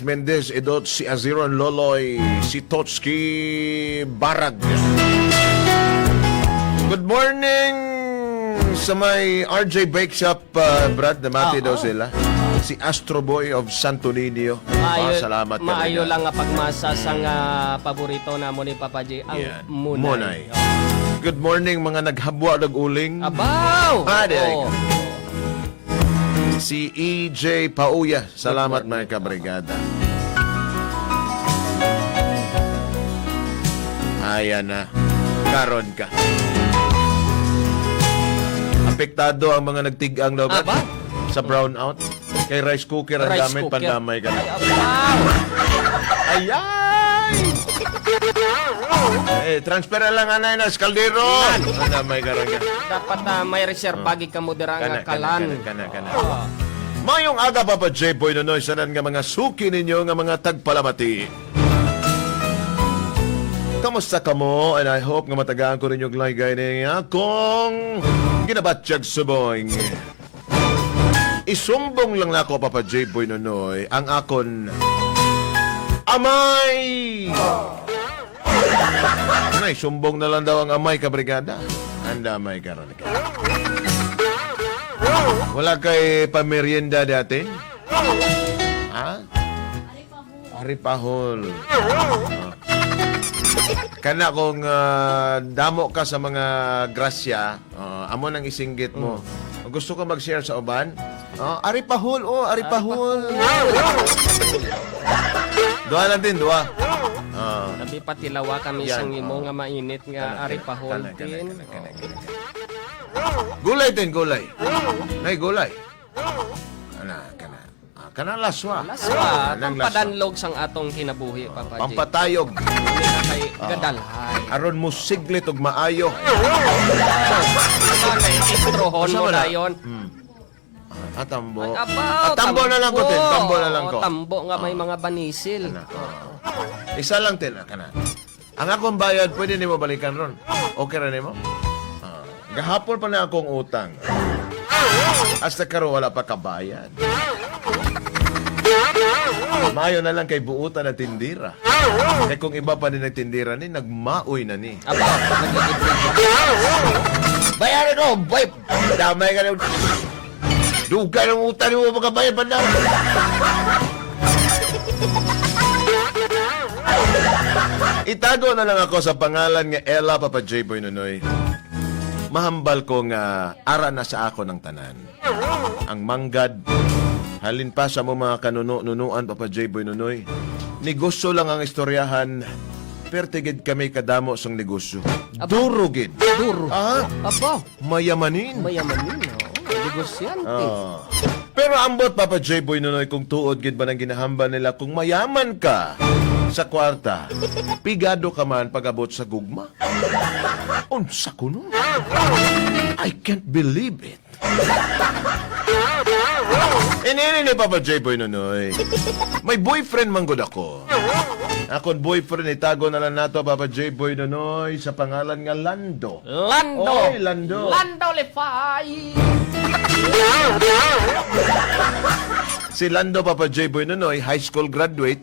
Dennis Mendez, Edot, si Aziron Loloy, si Totski Barag. Good morning sa may RJ Bake Shop, Brad. Namati daw sila. Si Astro Boy of Santo Niño. Salamat ka. Maayo lang nga pagmasa sang paborito na mo ni Papa J, ang Munay. Munay. Good morning mga naghabwa nag-uling. Abaw! Oo. Si EJ Pauya. Salamat mga kabrigada. Ayan na. Karon ka. Apektado ang mga nagtigang daw ba? Sa brownout. Kay rice cooker ang gamit, pandamay ka na. Ayay! Transfer lang anay na skaldero. Pandamay ka rin ka. Dapat may reserve bagi ka mo dira nga kalan. Kana. Mayong aga Papa J. Boy Nonoy, sanan nga mga suki ninyo nga mga tagpalamati. Kamusta ka mo? And I hope nga matagaan ko rin yung laygay niya akong ginabatsyag suboing. Isumbong lang na ako, Papa J. Boy Nonoy, ang akon amay! Nay, sumbong na lang daw ang amay ka, brigada. Andamay ka ron. Wala kay pamerienda dati? Ha? Aripahol. Kana kung damo ka sa mga grasya, amo nang isinggit mo. Gusto ko mag-share sa uban? Aripahol, aripahol. Dua lang din, dua. Sabi patilawa kami sang imo nga mainit nga aripahol din. Gulay din, gulay. Nay, gulay. Kana laswa. Laswa, pampadanlog sang atong kinabuhi, Papa J. Pampatayog. Kay gadalhay. Aron mo siglit og maayo. Kay istrohon mo dayon. Tambo. Tambo na lang ko din. Tambo na lang ko. Tambo nga may mga banisil. Isa lang din. Ang akong bayad, pwede nimo balikan ron. Okay rin nimo? Gahapon pa na akong utang. Hasta karo wala pa kabayad. Maayo na lang kay buutan na tindira. Kaya kung iba pa din nagtindira ni, nagmaoy na ni. Bayaran ko, boy! Damay ka na. Duga ng utang mo magkabayad pa daw. Itago na lang ako sa pangalan nga Ella Papa J. Boy Nonoy. Mahambal ko nga ara na sa ako ng tanan. Ang manggad, halin pa sa mga kanunuan Papa J. Boy Nonoy. Negosyo lang ang istoryahan, pertigid kami kadamo sang negosyo. Durugid. Duro. Aba, Mayamanin. negosyante. Pero ambot Papa J. Boy Nonoy, kung tuod gid ba nang ginahamba nila kung mayaman ka sa kwarta, pigado ka man pag-abot sa gugma. Unsa kuno? I can't believe it. Ini ni Papa J. Boy Nonoy. May boyfriend man gud ako. Akon boyfriend itago na lang nato Papa J. Boy Nonoy sa pangalan nga Lando. Lando. Oy, Lando. Lando Lefay. Si Lando Papa J. Boy Nonoy, high school graduate.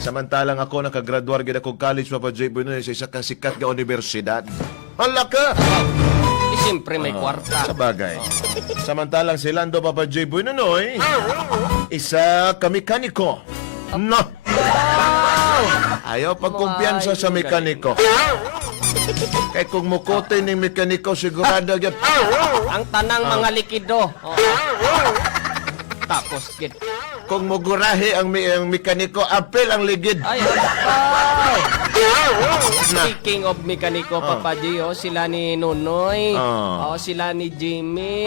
Samantalang ako nakagraduar gid ako college Papa J. Boy Nonoy sa isa ka sikat nga universidad. Hala ka. Siyempre may kwarta. Sa bagay. Samantalang si Lando Papa J. Boy Nonoy, isa ka mekaniko. No. Ayaw pagkumpiyansa sa mekaniko. Kaya kung mukote ng mekaniko, sigurado yun. Ang tanang mga likido. Tapos, gid. Kung mugurahe ang mekaniko, apel ang ligid. Ay, speaking of mekaniko, Papa G, sila ni Nonoy, sila ni Jimmy,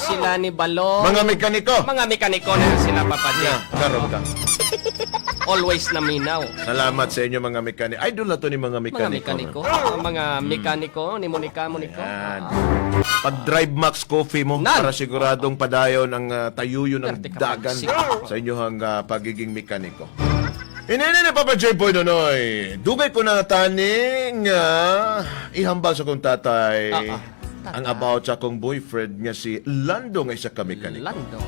sila ni Balong. Mga mekaniko. Mga mekaniko na sila, Papa G. Karoon ka. Always na minaw. Salamat sa inyo mga mekaniko. Idol na to ni mga mekaniko. Mga mekaniko. Mga mekaniko, ni Monica. Pag Drive Max Coffee mo, para siguradong padayon ang tayuyo ng dagan sa inyong pagiging mekaniko. Inini Papa J. Boy Nonoy. Dugay ko na taning ihambal sa kong tatay ang about sa akong boyfriend nga si Lando nga isa ka mekaniko. Lando?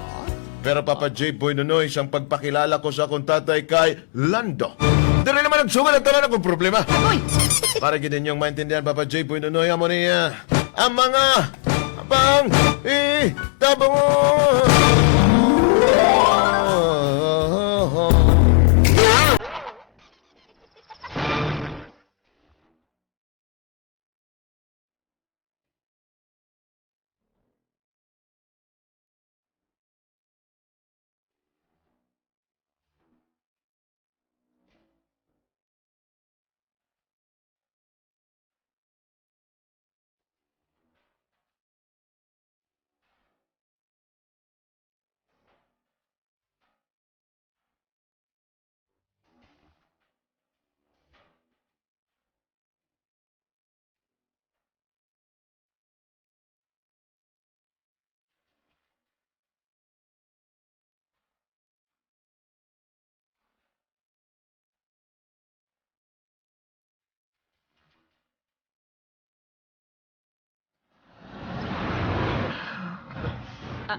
Pero Papa J. Boy Nonoy, siyang pagpakilala ko sa akong tatay kay Lando. Dari naman nagsugal ang talan akong problema. Uy! Para ginin niyong maintindihan, Papa J. Boy Nonoy, amo niya ang mga pang itabong.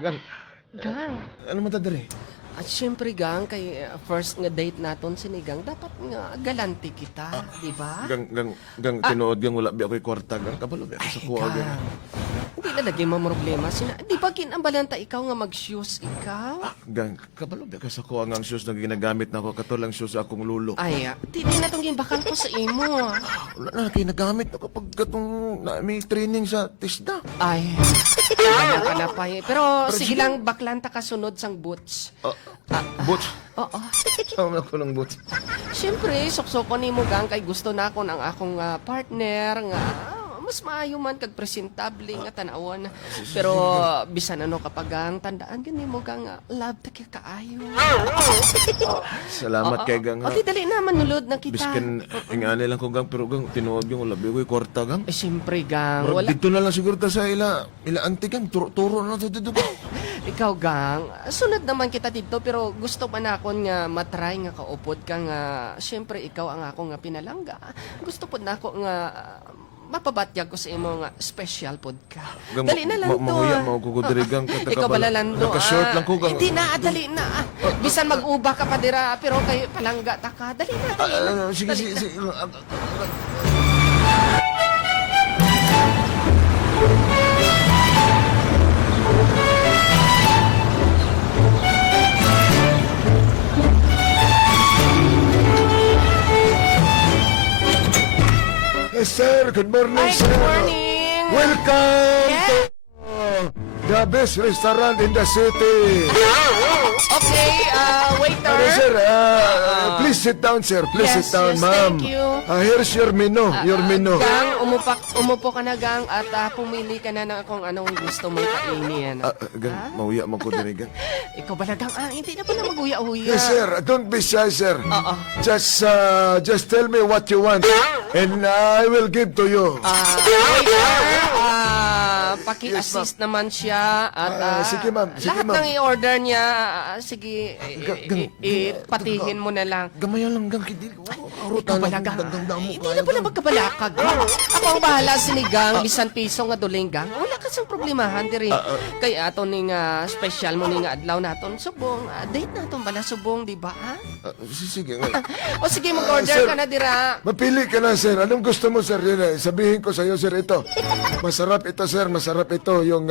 Gang, Gang. ano man tadari? At syempre, gang, kay first nga date naton sinigang, dapat nga galanti kita, di ba? Gang, tinuod gang wala bi ako'y kwarta, gang. Kabalo bi ako sa kuha, gang. Hindi na lagi mo problema. Di ba kinambalanta ikaw nga mag-shoes ikaw? Gang, kabalo bi ako sa kuha nga ang shoes na ginagamit na ako. Katulang shoes sa akong lulo. Ay, di na itong gimbakal ko sa imo. Wala na, kinagamit ako pag katong may training sa TISDA. Ay, wala ka na pa eh. Pero sige lang, baklanta ka sunod sang boots. Boots? Oo. Sama ako ng boots. Siyempre, suksoko ni mo gang kay gusto na ako ng akong partner nga mas maayo man kag presentable nga tanawon. Pero bisan ano kapag ang tandaan gani mo gang love ta kay kaayo. Salamat kay gang. O di dali na manulod na kita. Biskan ingani lang ko gang pero gang tinuod yung wala bi ko'y kwarta gang. Eh siyempre gang Bro, wala. dito na lang siguro ta sa ila anti gang turo na to dito gang. Ikaw gang sunod naman kita dito pero gusto man akon nga matry nga kaupod ka nga siyempre ikaw ang ako nga pinalangga. Gusto pod na ako nga mapabatyag ko sa imo nga special pod ka. Dali na lang to. Mahuya mo ko diri gang. Ikaw pala lando. Naka-short lang ko gang. Hindi na, dali na. Bisan mag-uba ka pa dira, pero kayo palangga ta ka. Dali na, dali na. Sige, sige. Yes, sir. Good morning, Ay, sir. good morning. Welcome Yes. to the best restaurant in the city. Okay, waiter. Sir, please sit down, sir. Please Yes, sit down, yes, ma'am. thank you. Here's your menu. Your menu. Gang, umupo ka na, gang, at pumili ka na ng kung anong gusto mong kainin. Gang, mauya mo ko diri, gang. Ikaw ba na, gang? Hindi na pala mag-uya-uya. Yes, sir. Don't be shy, sir. Oo. Just tell me what you want, and I will give to you. Waiter, paki-assist naman siya at sige, ma'am. Sige, lahat ma'am. ng i-order niya, sige, ipatihin mo na lang. Gamaya lang, gang. Kidili. Ikaw pala, gang. Hindi na pala magkabalakag. Ako ang bahala sinigang, bisan piso nga dulinggang. Wala ka sang problemahan diri. Kaya ato ning special mo ning adlaw naton subong. Date naton bala subong, di ba? Sige, nga. O sige, mag-order sir. ka na dira. Mapili ka na, sir. Anong gusto mo, sir? Yun, sabihin ko sa iyo, sir, ito. Masarap ito, sir. Masarap ito. Yung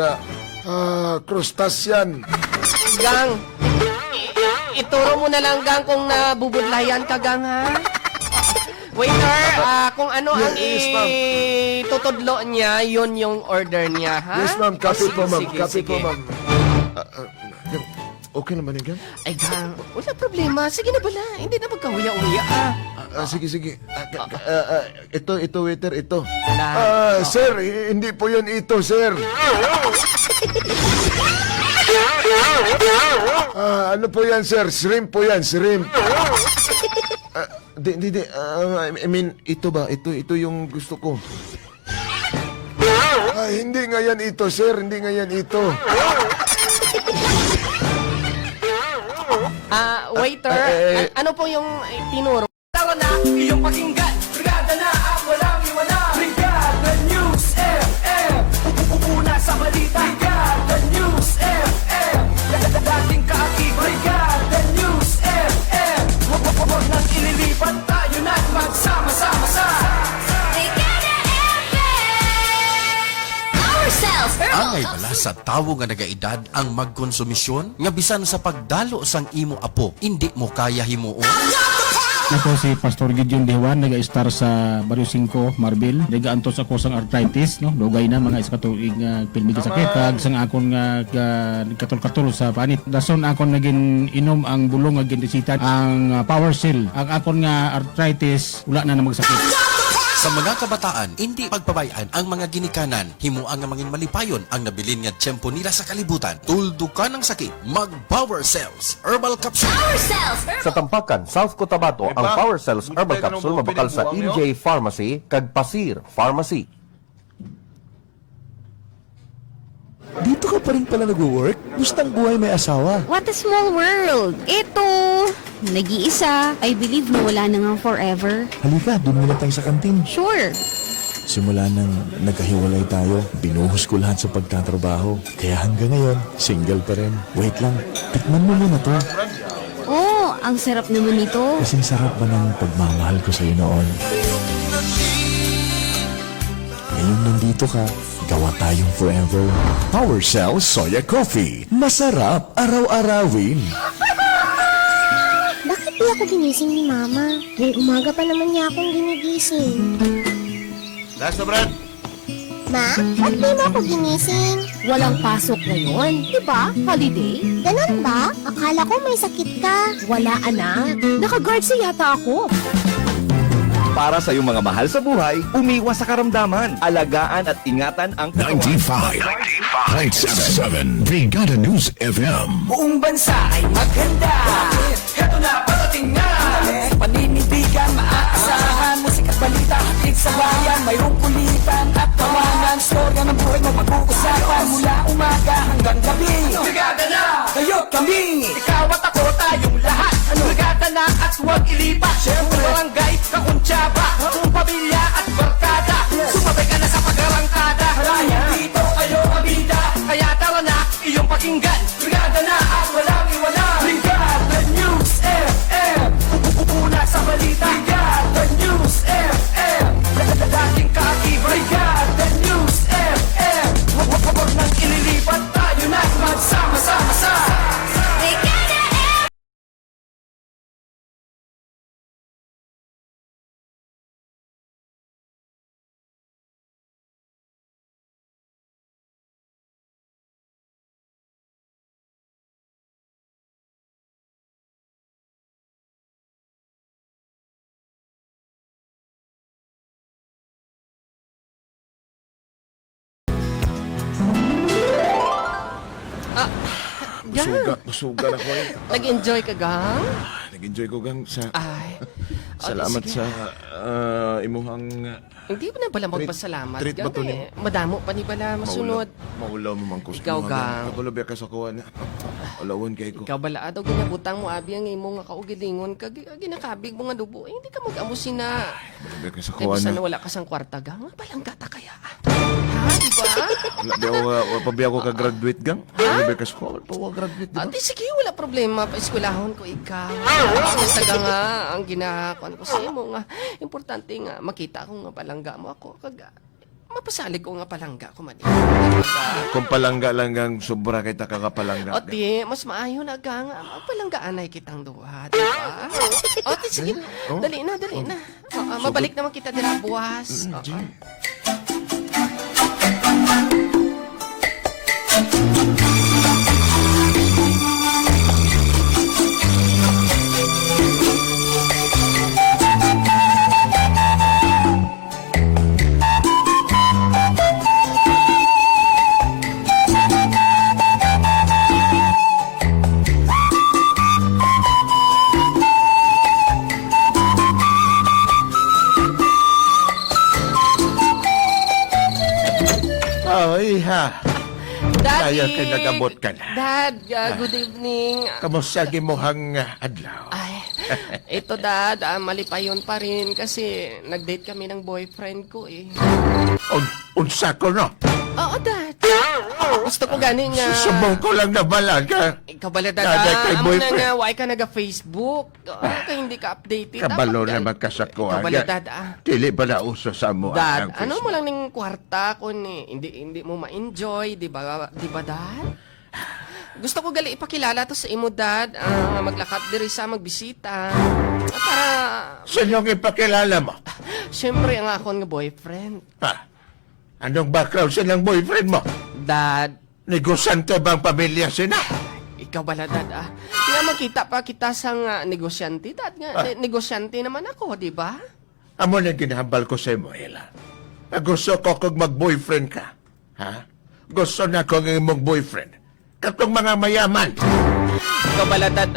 crustacean. Gang, ituro mo na lang, gang, kung nabubudlayan ka, gang, ha? Waiter, kung ano ang Yes, ma'am. itutudlo niya, yun yung order niya, ha? Yes, ma'am. Copy O, po, ma'am. sige, Copy po, sige. ma'am. Gang, okay naman yun, gang? Ay, gang, wala problema. Sige na bala, hindi na magkahuya-uya, Sige. Ito, waiter, ito. Wala. Sir, hindi po yun ito, sir. Ano po yan, sir? Shrimp po yan, shrimp. Di. I mean, ito ba? Ito yung gusto ko. Hindi nga yan ito, sir. Hindi nga yan ito. Waiter, ano po yung tinuro? Tara na, iyong pakinggan. Brigada na at walang iwanan. Brigada News FM. Una sa balita. Brigada News FM. Dating kaat Dugay bala sa tawo nga nagaedad ang magkonsumisyon nga bisan sa pagdalo sang imo apo, hindi mo kaya himuon. Ako si Pastor Gideon Dewan, nag-star sa Barrio 5, Marbil. Nag-antos ako sang arthritis, no? Dugay na mga iskatuig nga pilmi nga sakit. Kag sang akon nga katol-katol sa panit. Dason akon naging inom ang bulong nga ginresitan ang Power Cell. Ang akon nga arthritis wala na magsakit. Sa mga kabataan, hindi pagpabayaan ang mga ginikanan. Himuang nga mangin malipayon ang nabilin nga tiyempo nila sa kalibutan. Tuldukan ang sakit, mag-Power Cells Herbal Capsule. Sa Tampakan, South Cotabato, ang Power Cells Herbal Capsule mabakal sa EJ Pharmacy kag Pasir Pharmacy. Dito ka pa rin pala nag-work? Gustang buhay may asawa. What a small world! Ito, nag-iisa. I believe na wala na nga forever. Halika, doon muna tayo sa kantin. Sure. Simula nang nagkahiwalay tayo, binuhos ko lahat sa pagtatrabaho. Kaya hanggang ngayon, single pa rin. Wait lang, tikman mo muna to. Oh, ang sarap naman nito. Kasing sarap ba ng pagmamahal ko sa'yo noon? Ngayon nandito ka, gawa tayong forever. Power Cell Soya Coffee. Masarap araw-arawin. Bakit di ako ginising ni Mama? Ngayong umaga pa naman niya akong ginigising. Last na, Brad. Ma, ba't di mo ako ginising? Walang pasok ngayon. Diba? Holiday? Ganun ba? Akala ko may sakit ka. Wala, anak. Naka-guard yata ako. Para sa iyong mga mahal sa buhay, umiwas sa karamdaman, alagaan at ingatan ang katawan. 95.7 Brigada News FM. Buong bansa ay maganda. Heto na, parating na. Paninindigan, maaasahan. Musika't balita, hatid sa bayan. Mayroong kulitan at tawanan. Storya ng buhay mo pag-uusapan. Mula umaga hanggang gabi. Brigada na, kayo kami. Ikaw at ako, tayong lahat. Brigada na at huwag ilipat. Siyempre, barangay, kakuntsaba. Kung pamilya at barkada. Sumabay ka na sa pag-arangkada. Dahil dito kayo kabida. Kaya tara na, iyong pakinggan. Brigada na at walang iwanan. Brigada News FM. Una sa balita. Brigada News FM. Dating kaakiba. Brigada News FM. Huwag nang ililipat. Tayo na magsama-sama sa Brigada FM. Busugan ako eh. Nag-enjoy ka, gang? Nag-enjoy ko gang sa... Ay. Salamat sige. sa imuhang Hindi mo na pala magpasalamat, treat ba gang to ni- eh. Madamo pa ni bala masunod. maulaw mo man ko. Ikaw, gang. Kapulubya ka sa kuha na. Ulawon kay ko. Ikaw bala daw ginabutang mo abi ang imong nga kaugilingon kag ginakabig mo nga dubo. Hindi ka mag-amusin na. Kapulubya ka sa Kaya kuha bisa na. na wala ka sang kwarta, gang. Palang gata kaya. Ha, di ba? Wala di ako, pa ba ako ka-graduate gang? Kapulubya ka sa kuha. Pa ako graduate, di ba? Ate, sige, wala problema. Paeskwelahon ko ikaw. Basta ka nga, ang ginakuan ko sa imo nga. Importante nga, makita ko nga palangga mo ako. Kag, mapasalig ko nga palangga ko man. Kung palangga lang gang sobra kita kakapalangga. Ate, mas maayo na gang. Palanggaan ay kitang duha, di ba? Ate, sige. Oh. Dali na, dali na. Mabalik naman kita dira buwas. Ay ha. Daddy! Kaya kay nagabot ka na. Dad, good evening. Kamusta gimuhang adlaw? Ay, ito dad, malipayon pa rin kasi nag-date kami ng boyfriend ko eh. Unsa ko no? Oo, Dad. Gusto ko gani nga. Susubong ko lang na balan ka. Ikaw bala, Dad. Daday kay Amo na boyfriend. nga, why ka naga-Facebook? Kaya hindi ka updated. Kabalo Dapat, naman ka sa kuha. Ikaw bala, Dad. Dili ba na uso sa mo Dad, ang ano mo Facebook? lang ning kwarta kung hindi mo ma-enjoy, di ba, Dad? Gusto ko gali ipakilala to sa imo, Dad. Maglakat diri sa magbisita. Para, Sinong ipakilala mo? syempre, ang akon nga boyfriend. Ha? Anong background silang boyfriend mo? Dad, Negosyante bang pamilya sina? ikaw bala, Dad, Nga makita pa kita sa nga negosyante, Dad. Nga, negosyante naman ako, di ba? Amo na ginahambal ko sa imo, Ella. Gusto ko kung mag-boyfriend ka. Ha? Gusto na kong imong boyfriend. Katong mga mayaman. Ikaw bala, Dad,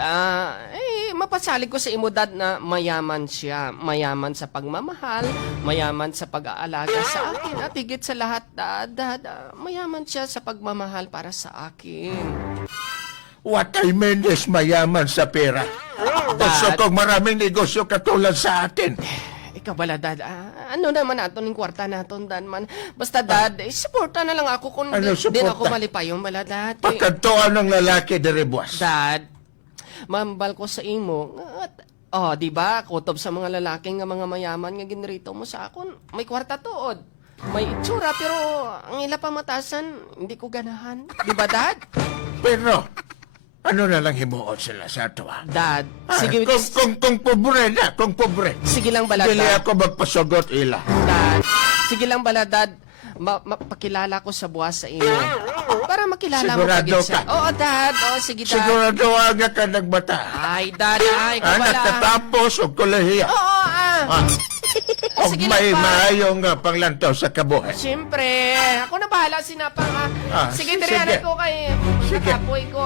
mapasalig ko sa imo, Dad, na mayaman siya. Mayaman sa pagmamahal, mayaman sa pag-aalaga sa akin. At higit sa lahat, Dad, mayaman siya sa pagmamahal para sa akin. What I mean is mayaman sa pera. Gusto kong maraming negosyo katulad sa atin. Ikaw bala, Dad, ano naman nato ng kwarta naton, Dad, man. Basta, Dad, suporta na lang ako kung Ano di ako suporta? malipayon, bala, Dad. Pagkantuan ng lalaki diri buwas. Dad, mambal ko sa imo. Di ba? Kutob sa mga lalaki nga mga mayaman nga ginrito mo sa akon. May kwarta tuod. May itsura pero ang ila pamatasan hindi ko ganahan. Di ba, Dad? Pero, ano na lang himuon sila sa ato, ha? Dad, sige, Kung pobre na, kung pobre. sige lang bala, Dili Dad. ako magpasugot, Ila. Dad, sige lang bala, Dad. Mapakilala ko sa buwas sa imo. Para makilala mo Sigurado kagit siya. ka? Oo, Dad. Oo, sige, Dad. Sigurado nga ka nagbata. Ay, Dad, ikaw Anak bala. katapos o kolehiya. Oo, O sige may lang, Pa. maayong panglantaw sa kabuhay. Siyempre, ako na bahala sinapang sige, sige. dire ko kay Sige. kapoy ko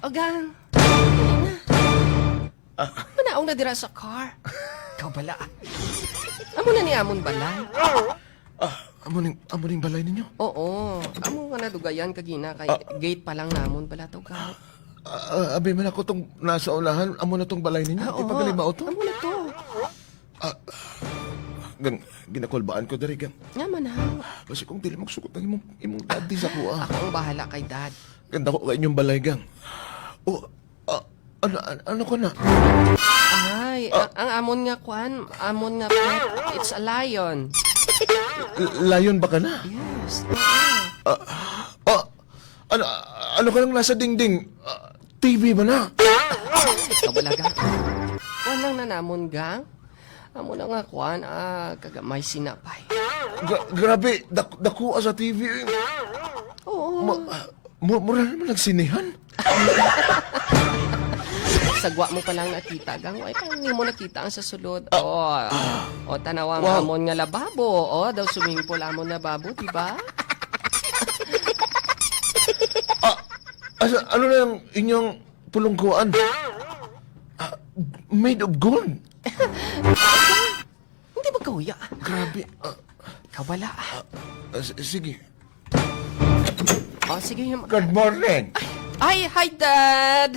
Ogang. Manaong na dira sa car. Ikaw bala. Amo na ni amon balay. Amo ning balay ninyo? Oo. Amo nga nadugayan kagina kay gate pa lang namon bala to ka. Abi man ako tong nasa ulahan, amo na tong balay ninyo. Ipagalimao to. Amo na to. Ginakulbaan ko dari gang. Naman ha. Kasi kung dili magsugot ng imong daddy sa kuha. Ako ang bahala kay Dad. Ganda ko kay inyong balay gang. Ano ko na? Ay, ang amon nga kwan, amon nga pet, it's a lion. Layon ba ka na? Yes. Ano ka nang nasa dingding? TV ba na? Ikaw balaga. Kwan lang na namon gang. Amo na nga kwan, kagamay sinapay. Grabe, dakuha sa TV. Oo. Mura naman nagsinihan. Sagwa mo pa lang nakita gang. Ay, parang hindi mo nakita ang sa sulod. O, tanawang Wow. amon nga lababo. O, daw swimming pool amon na babo, diba? Ano na yung inyong pulungkuan? Made of gold. Hindi ba kauya? Grabe. Ikaw bala. Sige. O, sige. Good morning. Ay, hi, Dad!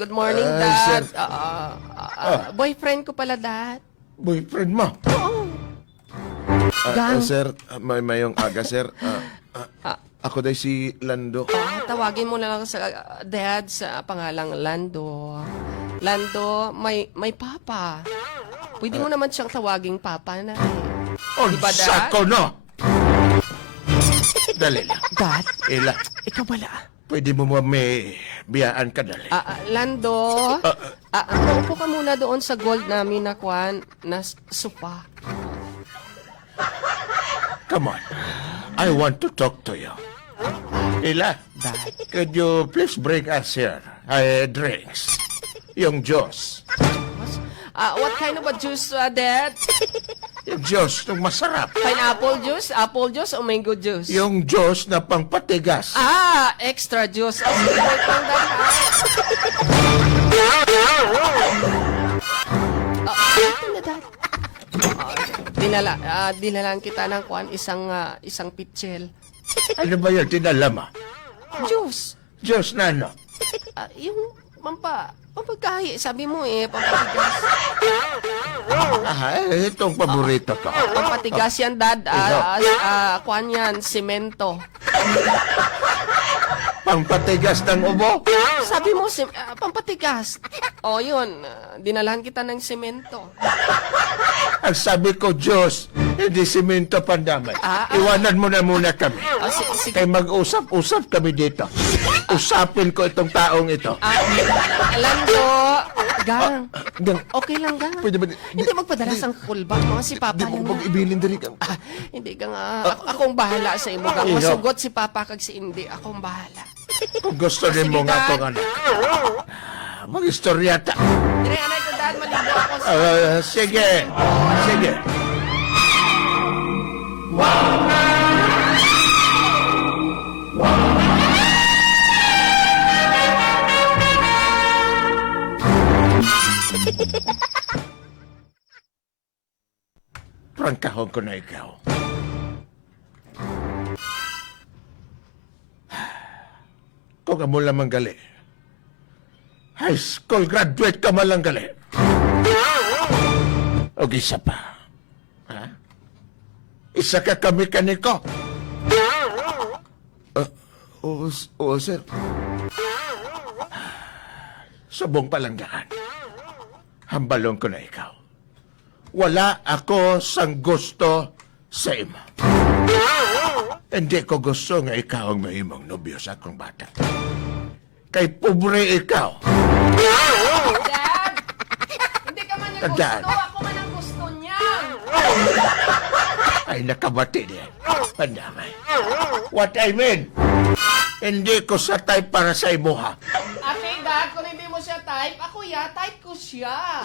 Good morning, sir. Dad. Boyfriend ko pala, Dad. Boyfriend mo? Oo. Gang. Sir, mayong aga, sir. Ako day si Lando. Tawagin mo na lang sa Dad sa pangalang Lando. Lando, may papa. Pwede mo naman siyang tawaging papa na. Diba, Dad? Sako, no? Dali lang. Dad, Ila, ikaw bala. pwede mo may biyaan ka dali. Lando, maupo ka muna doon sa gold namin na kwan na sopa. Come on. I want to talk to you. Ila, Dad. could you please bring us here? ay drinks. Yung juice. What kind of a juice, Dad? Yung juice, yung masarap. Pineapple juice, apple juice, o mango juice? Yung juice na pangpatigas. Extra juice. Sige, wait lang, Dad. Ito na, Dad. Dinalaan kita ng isang pitchel. Ano ba yun? Tinalama? Juice. Juice na ano? Yung pampagkahi, sabi mo pampatigas. Itong paborito ko. Pampatigas yan, Dad. Kuan yan, semento. Pangpatigas ng ubo? Sabi mo, pampatigas. Yun. Dinalahan kita ng semento. Ang sabi ko, Diyos, hindi simento pandamay. Iwanan mo na muna kami. Sige. Kaya mag-usap-usap kami dito. Usapin ko itong taong ito. Lando, Gang. Gang. Okay lang, Gang. Pwede ba? Hindi magpadala sang kulba. Mga si Papa Di mo lang. ko ibilin diri kang. Hindi, Gang. Akong bahala sa imo, Gang. Masugot si Papa kag si Indy. Akong bahala. Kung gusto rin mo nga itong anak. Mag-istoryata. Dire, anay ko, Dad. Maligo ako. Sige. Sige. Prangkahon ko na ikaw. Kung amo lamang gali. High school graduate ka man lang gali. O isa pa. Ha? Isa ka kami kaniko. Oo, sir. Subong palanggaan. Hambalong ko na ikaw. Wala ako sang gusto sa imo. Hindi ko gusto nga ikaw ang mahimong nobyo sa akong bata. Kay pobre ikaw. Dad! Hindi ka man yung Dad. gusto. Ako man ang gusto niya. Ay, nakabati niya. Pandamay. What I mean, hindi ko sa type para sa imo, ha? Okay, Dad. Kung hindi mo siya type, ako type ko siya.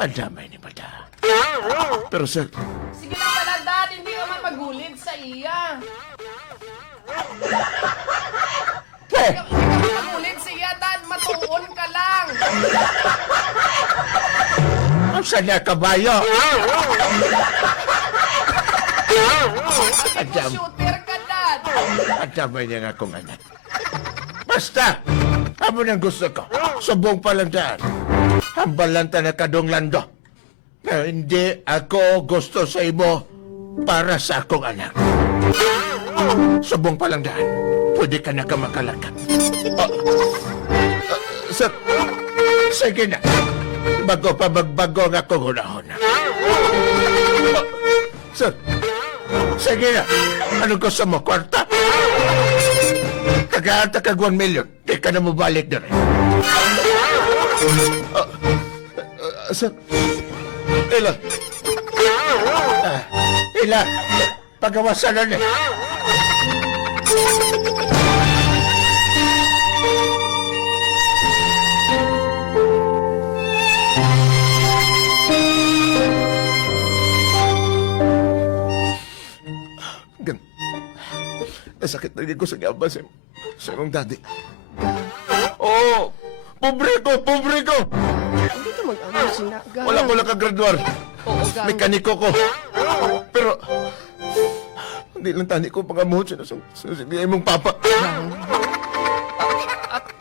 Pandamay ni Bata. Pero sir, Sige lang pala, Dad. Hindi ka man magulid sa iya. Hindi ka man magulid sa iya, Dad. Matuon ka lang. ang sanya kabayo. Shooter ka, Dad. Pandamay niya nga akong anak. Basta, amo nang gusto ko. Subong palandaan. Hambalanta na kadong lando. Na hindi ako gusto sa imo para sa akong anak. Subong palandaan. Pwede ka na ka makalakad. Sir, sige na. Bago pa magbago nga akong hunahuna. Sir, sige na. Anong gusto mo? Kwarta? Kagaanta kag 1 million. Di ka na mo balik doon. Sir, ilan? Ilan? Pagawasan na niya. Nasakit na ko sa gaba sa imong daddy. Oo! Pobre ko! Pobre ko! Hindi ka mag-ano sila. Wala ko lang kagraduar. Oo, Gang. Mekaniko ko. Pero, hindi lang tani ko pangamuhot sa imong papa.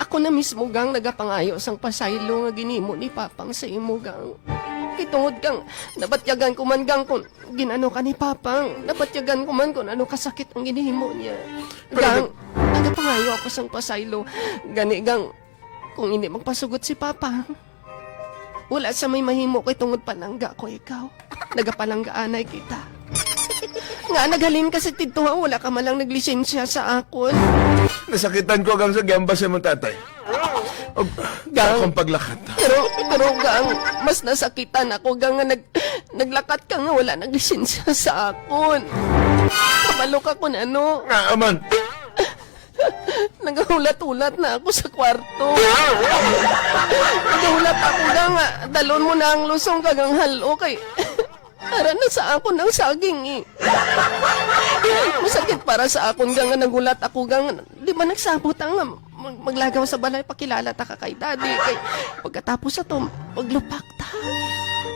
Ako na mismo, Gang, nagapangayo sang pasaylo nga ginimo ni Papang sa imo, Gang. Kitungod, Gang, nabatyagan ko man, Gang, kung ginano ka ni Papang. Nabatyagan ko man kung ano kasakit ang ginihimo niya. Gang, nagapangayo ako sang pasaylo. Gani, Gang, kung hindi magpasugot si Papa, wala sa may mahimo kay tungod panangga ko ikaw. Nagapalanggaanay kita. Nga, naghalin ka sa tituha, wala ka malang naglisensya sa akon. Nasakitan ko gang sa gamba sa imong tatay. O, Gang. akong paglakad. Pero Gang, mas nasakitan ako, Gang, nga naglakat ka nga, wala naglisensya sa akon. Kabalok ako na ano. Nga, aman. Nagahulat-hulat na ako sa kwarto. Nagahulat ako nga, dalon mo na ang lusong kagang halo kay... Para na sa ako ng saging eh. Masakit para sa akon nga nagulat ako di ba nagsabot ang maglagaw sa balay pakilala ta ka kay daddy kay pagkatapos sa to maglupak ta.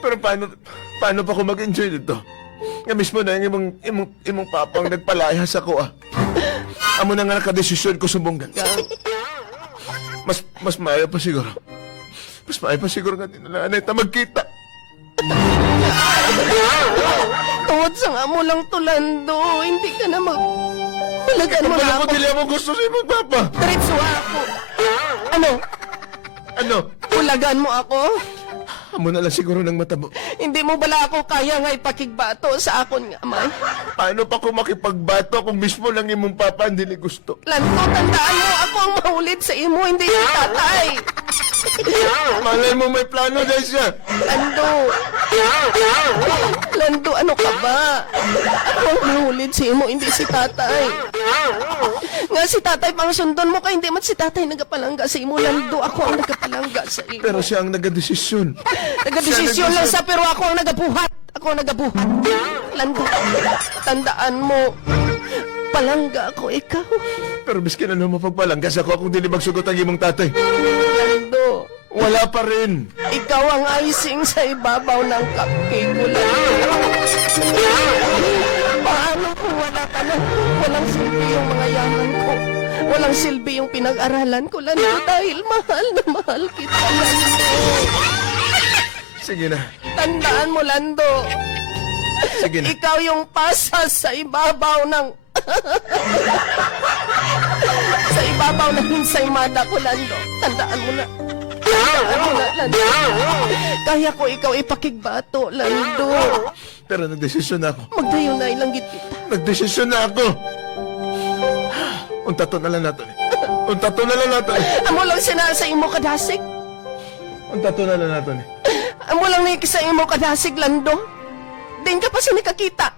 Pero paano pa ako mag-enjoy dito? Nga mismo na yung imong papang nagpalayas ako ah. Amo na nga nakadesisyon ko sumbonggan. Mas maayo pa siguro. Mas maayo pa siguro nga tinalanay ta magkita. Tungod sa nga mo lang tulando, hindi ka na Hulagan mo na Kapala ko ako. dili ako gusto sa imong papa. Diretso ako. Ano? Ano? Hulagan mo ako? Amo na lang siguro ng matabo. Hindi mo bala ako kaya nga ipakigbato sa akon nga, may? Paano pa ko makipagbato kung mismo lang imong papa ang dili gusto? Lanto, tandaan mo, ako ang mahulid sa imo, hindi si tatay. Malay mo may plano dahil siya. Lando, ano ka ba? Ako ang mahulid sa imo, hindi si tatay. Nga si tatay pang sundon mo ka, hindi man si tatay nagapalangga sa imo. Lando, ako ang nagapalangga sa imo. Pero siya ang nagadesisyon. Nagdesisyon lang sa pero ako ang nagabuhat. Ako ang nagabuhat. Lando, tandaan mo, palangga ako ikaw. Pero miskin ano mo pagpalanggas ako kung dili magsugot ang imong tatay. Lando, Wala pa rin. ikaw ang icing sa ibabaw ng cupcake ko, Lando. Paano kung wala ka na? Walang silbi yung mga yaman ko. Walang silbi yung pinag-aralan ko, Lando, dahil mahal na mahal kita, Lando. Sige na. Tandaan mo, Lando. Sige na. Ikaw yung pasas sa ibabaw ng... sa ibabaw ng hinsaymada ko, Lando. Tandaan mo na. Tandaan mo na, Lando. Kaya ko ikaw ipakigbato, Lando. Pero nagdesisyon na ako. Magdayo na ilanggit kita. Nagdesisyon na ako. Untato na lang nato. Untato na lang nato. Amo lang sinasa imo kadasig. Untato na lang nato. Amo lang sa imo kadasig, Lando. Din ka pa sinikakita.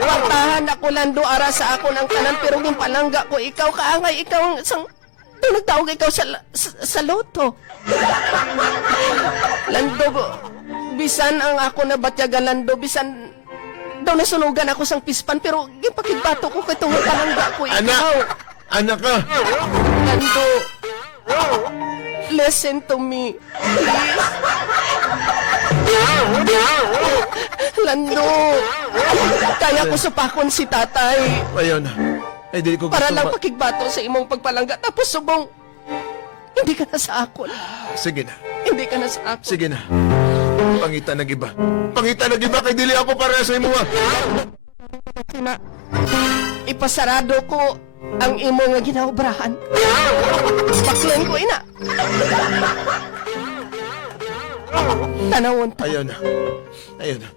Waktahan ako, Lando, ara sa ako ng kanan, pero yung palangga ko, ikaw kaangay, ikaw ang isang... Nagtawag ikaw sa loto. Lando, bisan ang ako na batyagan, Lando, bisan daw nasunugan ako sang pispan, pero ipakigbato ko kay tungod palangga ko, ikaw. Anak ka! Lando, listen to me, please. Lando, kaya ko supakon si tatay. Ayaw na. Ay, di ko gusto Para lang pakigbato sa imong pagpalangga. Tapos subong, hindi ka na sa akon. Sige na. Hindi ka na sa akon. Sige na. Pangita na giba. Pangita na giba kay dili ako para sa imo. Na, ipasarado ko ang imo nga ginaobrahan. Baklan ko, ina. Tanawon ta. Ayaw na. Ayaw na.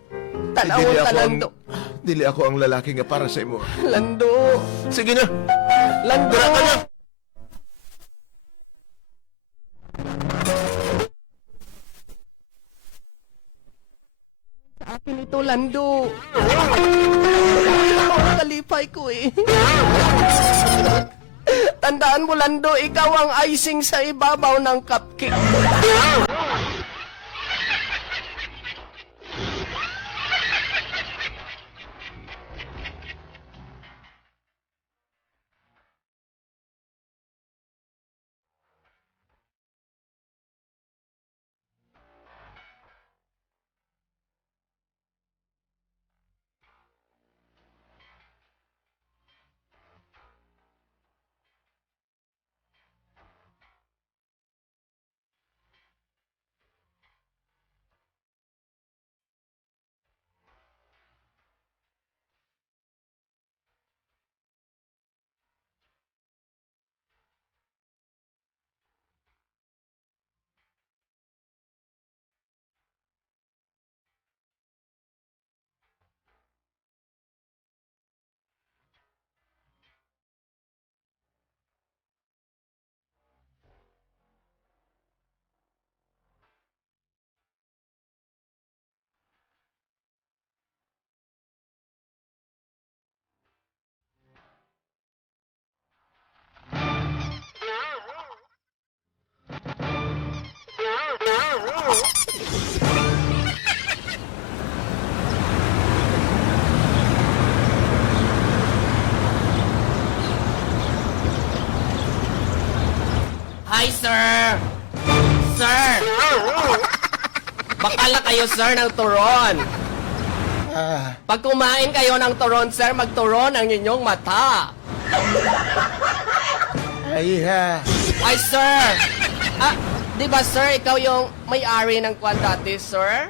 Tanawon ta, Lando. Dili ako ang lalaki nga para sa imo. Lando. Sige na. Lando. Dira ka na. Sa akin ito, Lando. Kalipay ko eh. Tandaan mo, Lando, ikaw ang icing sa ibabaw ng cupcake. Ay, sir! Sir! Bakala kayo, sir, ng turon. Pag kumain kayo ng turon, sir, magturon ang inyong mata. Ay, ha. Ay, sir! Di ba, sir, ikaw yung may-ari ng kwan dati, sir?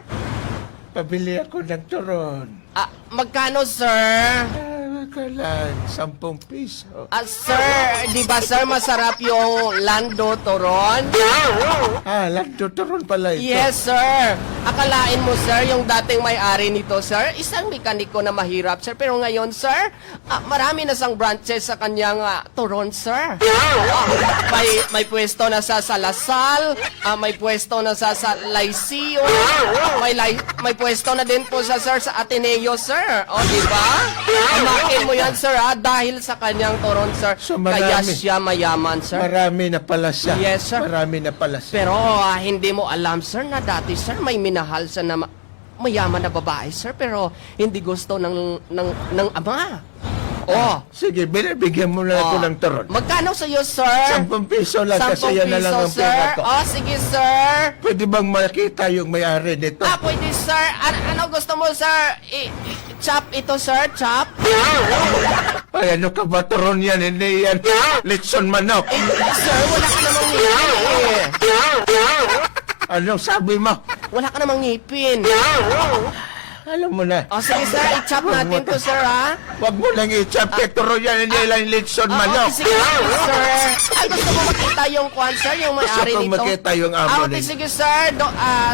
Pabili ako ng turon. Magkano, sir? Kalan, 10 piso. Sir, di ba, sir, masarap yung Lando Turon? Lando turon pala ito. Yes, sir. Akalain mo, sir, yung dating may-ari nito, sir, isang mekaniko na mahirap, sir. Pero ngayon, sir, marami na sang branches sa kanyang turon, sir. May pwesto na sa Salasal, may pwesto na sa Lyceum, may pwesto na din po sa, sir, sa Ateneo, sir. O, di ba? Amakin mo yan, sir, dahil sa kanyang turon, sir. So, Kaya marami. siya mayaman, sir. Marami na pala siya. Yes, sir. Marami na pala siya. Pero hindi mo alam, sir, na dati, sir, may minahal sa na mayaman na babae, sir, pero hindi gusto ng ama. Sige, binibigyan mo na ako ng turon. Magkano sa iyo, sir? 10 piso lang 10 kasi yan na lang ang sir. pera ko. Sige, sir. Pwede bang makita yung may-ari nito? Pwede, sir. Ano gusto mo, sir? Chop ito, sir? Chop? Ay, ano ka ba turon yan? Hindi yan. Litson manok. Sir, wala ka namang ngipin. Anong sabi mo? Wala ka namang ngipin. Alam mo na. Sige, sir. I-chop natin to, sir, ha? Wag mo lang i-chop kay turon yan. Hindi lang litson manok. Sige, sir. Gusto mo makita yung kwan, sir? Yung may-ari Gusto nito? kong makita yung amo Okay, nito. sige, sir.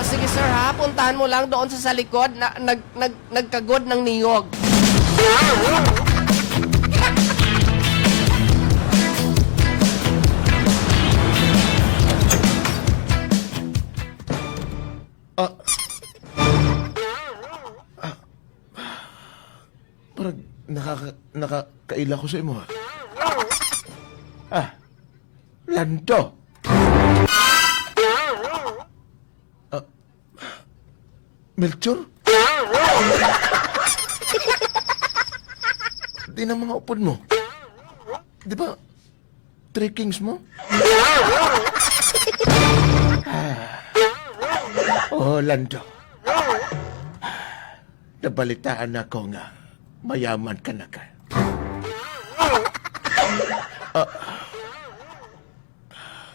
Sige, sir, ha? Puntahan mo lang doon sa likod na nagkagod ng niyog. Parang nakakaila ko sa imo. Lando. Melchor? Di na mga upod mo. Di ba? Three Kings mo? Lando. Nabalitaan ako nga mayaman ka na ka.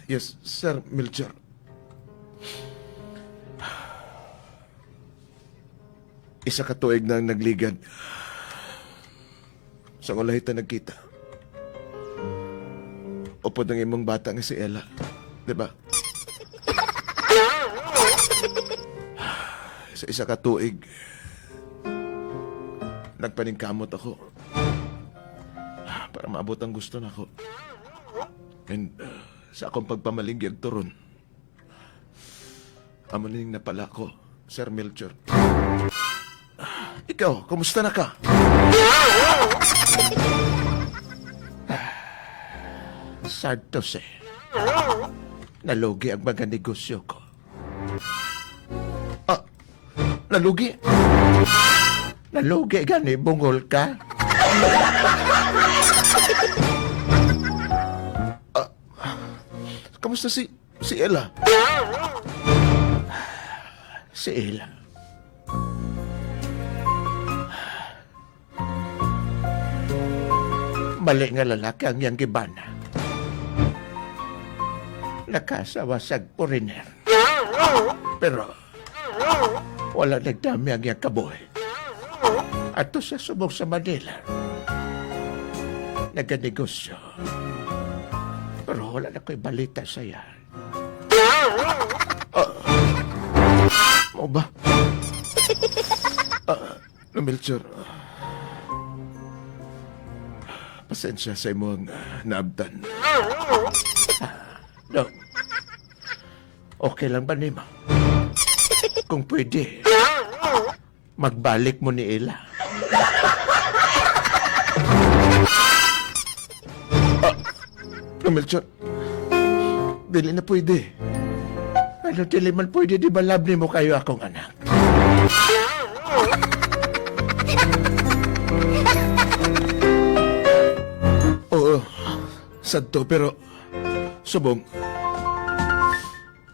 Yes, Sir Melchor. Isa ka tuig na nagligad. Sa ulahita nagkita. Upod ng imong bata nga si Ella. Diba? Sa isa ka tuig, nagpaningkamot ako para maabot ang gusto nako. And sa akong pagpamalinggig turon, amaning napala ko, Sir Melchor. Ikaw, kumusta na ka? Sad to say, nalugi ang mga negosyo ko. Nalugi? Nalugi gani, bungol ka? Kamusta si Ella? Si Ella. Mali nga lalaki ang iyang gibana. Nakasawa sa foreigner. Pero wala nagdami ang iyang kabuhi. Ato sa subok sa Manila. Naganegosyo. Pero wala na ko'y balita sa yan. Mo ba? Melchor, pasensya sa imong naabdan. No. Okay lang ba nimo? Kung pwede, magbalik mo ni Ella. Melchor, dili na pwede. Ano dili man pwede, di ba love ni mo kayo akong anak? Oo, sad to, pero subong,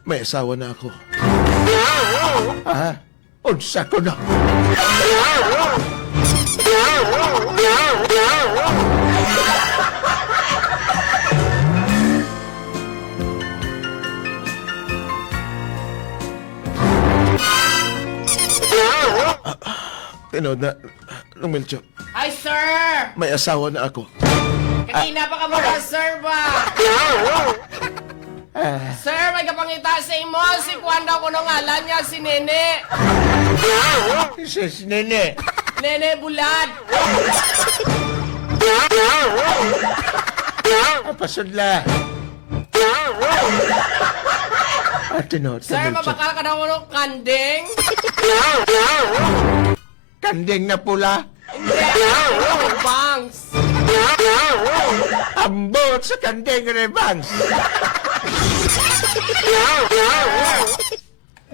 may asawa na ako. Unsa ko na. Tinood na, Nung Melchor, Hi, sir! may asawa na ako. Kanina pa ka mo na, sir ba? Sir, may kapangita sa imo. Si Juan daw kuno ngalan niya, si Nene. Si Nene. Nene Bulad. Pasudla. Tinood ka, Sir, Melchor. mabakal ka daw kuno kandeng. Kanding na pula. Hindi, bangs. Ambot sa kanding na bangs.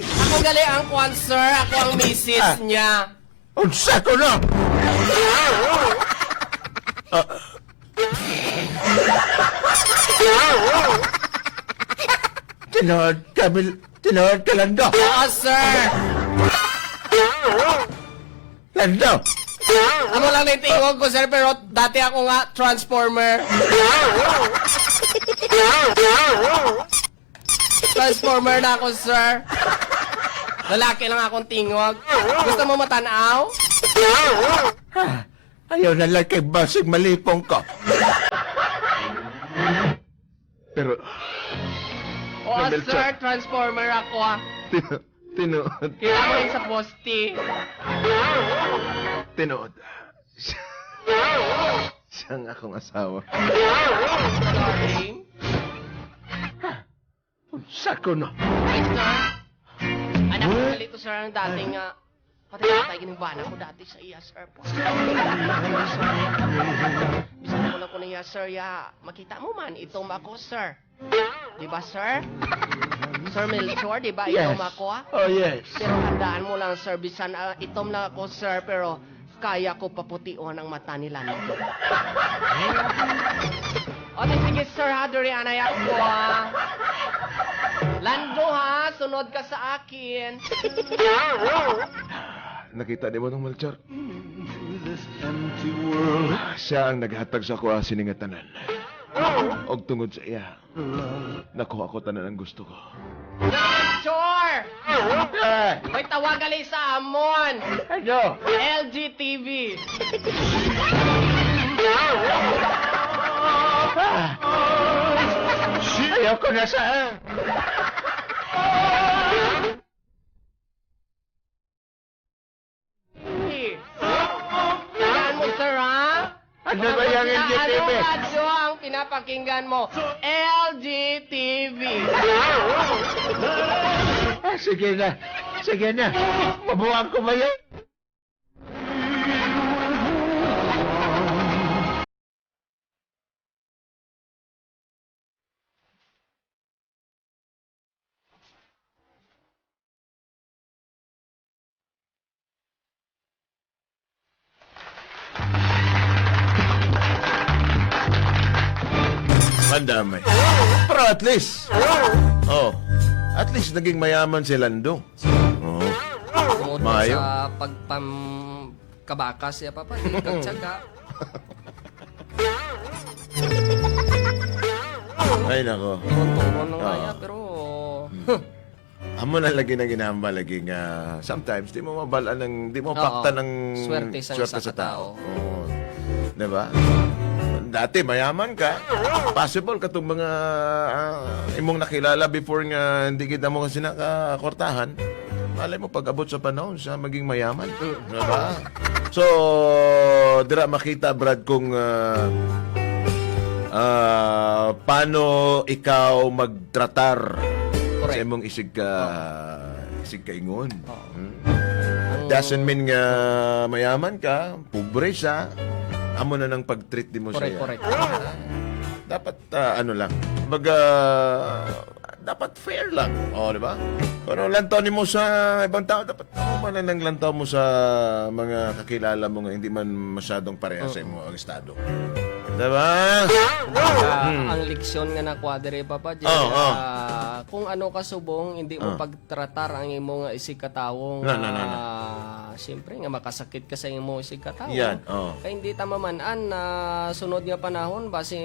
Ako gali ang Juan, sir. Ako ang misis niya. Unsa ko na. Tinood ka Lando. Oo, sir. Lando. Amo lang na yung tingog ko, sir, pero dati ako nga transformer. Transformer na ako, sir. Lalaki lang akong tingog. Gusto mo matanaw? Ayaw na lang kay Basig malipong ko. Pero, Oo, Melchor. sir, transformer ako. tinood. Kaya mo rin sa poste. Tinood. Siyang akong asawa. Darling. Unsa ko na. Ay, sir. Anak ko kalito, sir, ang dating patay ginibana ko dati sa iya, sir. Bisan ko lang ko na iya, sir, ya. Makita mo man, itom ako, sir. Diba, sir? Sir Melchor, diba, itom ako, Oh, yes. Pero handaan mo lang, sir, bisan itom lang ako, sir, pero kaya ko papution ang mata nila. O, sige, sir, ha, duri anay ako, ha. Lando, ha, sunod ka sa akin. Nakita di mo nung Melchor? Siya ang naghatag sa ako siningatanan. Og tungod sa iya, nakuha ko tanan ang gusto ko. Melchor! May tawagali sa amon. Ano? LGTV. Ayaw ko na sa... Pakinggan mo, sir, ha? Ano ba yung LGTV? Anong radyo ang pinapakinggan mo? LGTV. Sige na. Sige na. Mabuhan ko ba yan? Pandamay. Pero at least, at least naging mayaman si Lando. Tungod Mayo. sa kabakas siya, papa. Di kagtsaga. Ay, nako. Turon ng kaya, pero... Amo na lagi na ginamba, lagi nga, sometimes, di mo mabalaan ng, di mo pakta ng Swerte sa isang tao. Oo. Diba? Dati, mayaman ka. Possible ka itong mga imong nakilala before nga hindi kita mo kasi nakakortahan. Malay mo, pag-abot sa panahon, siya maging mayaman. Diba? So, dira makita, Brad, kung paano ikaw magtratar sa imong isig kaingon. Doesn't mean nga mayaman ka, pobre siya, amo na ng pag-treat di mo siya. Correct. Dapat, ano lang, dapat fair lang. O, di ba? Pero lantaw mo sa ibang tao, dapat man lang lantaw mo sa mga kakilala mo nga hindi man masyadong pareha sa imo ang estado. Diba? Ang leksyon nga nakuha diri Papa J, kung ano ka subong hindi mo pagtratar ang imo nga isig katawo nga siyempre nga makasakit ka sa imo isig katawo. Yan, Kaya hindi tama man na sunod nga panahon base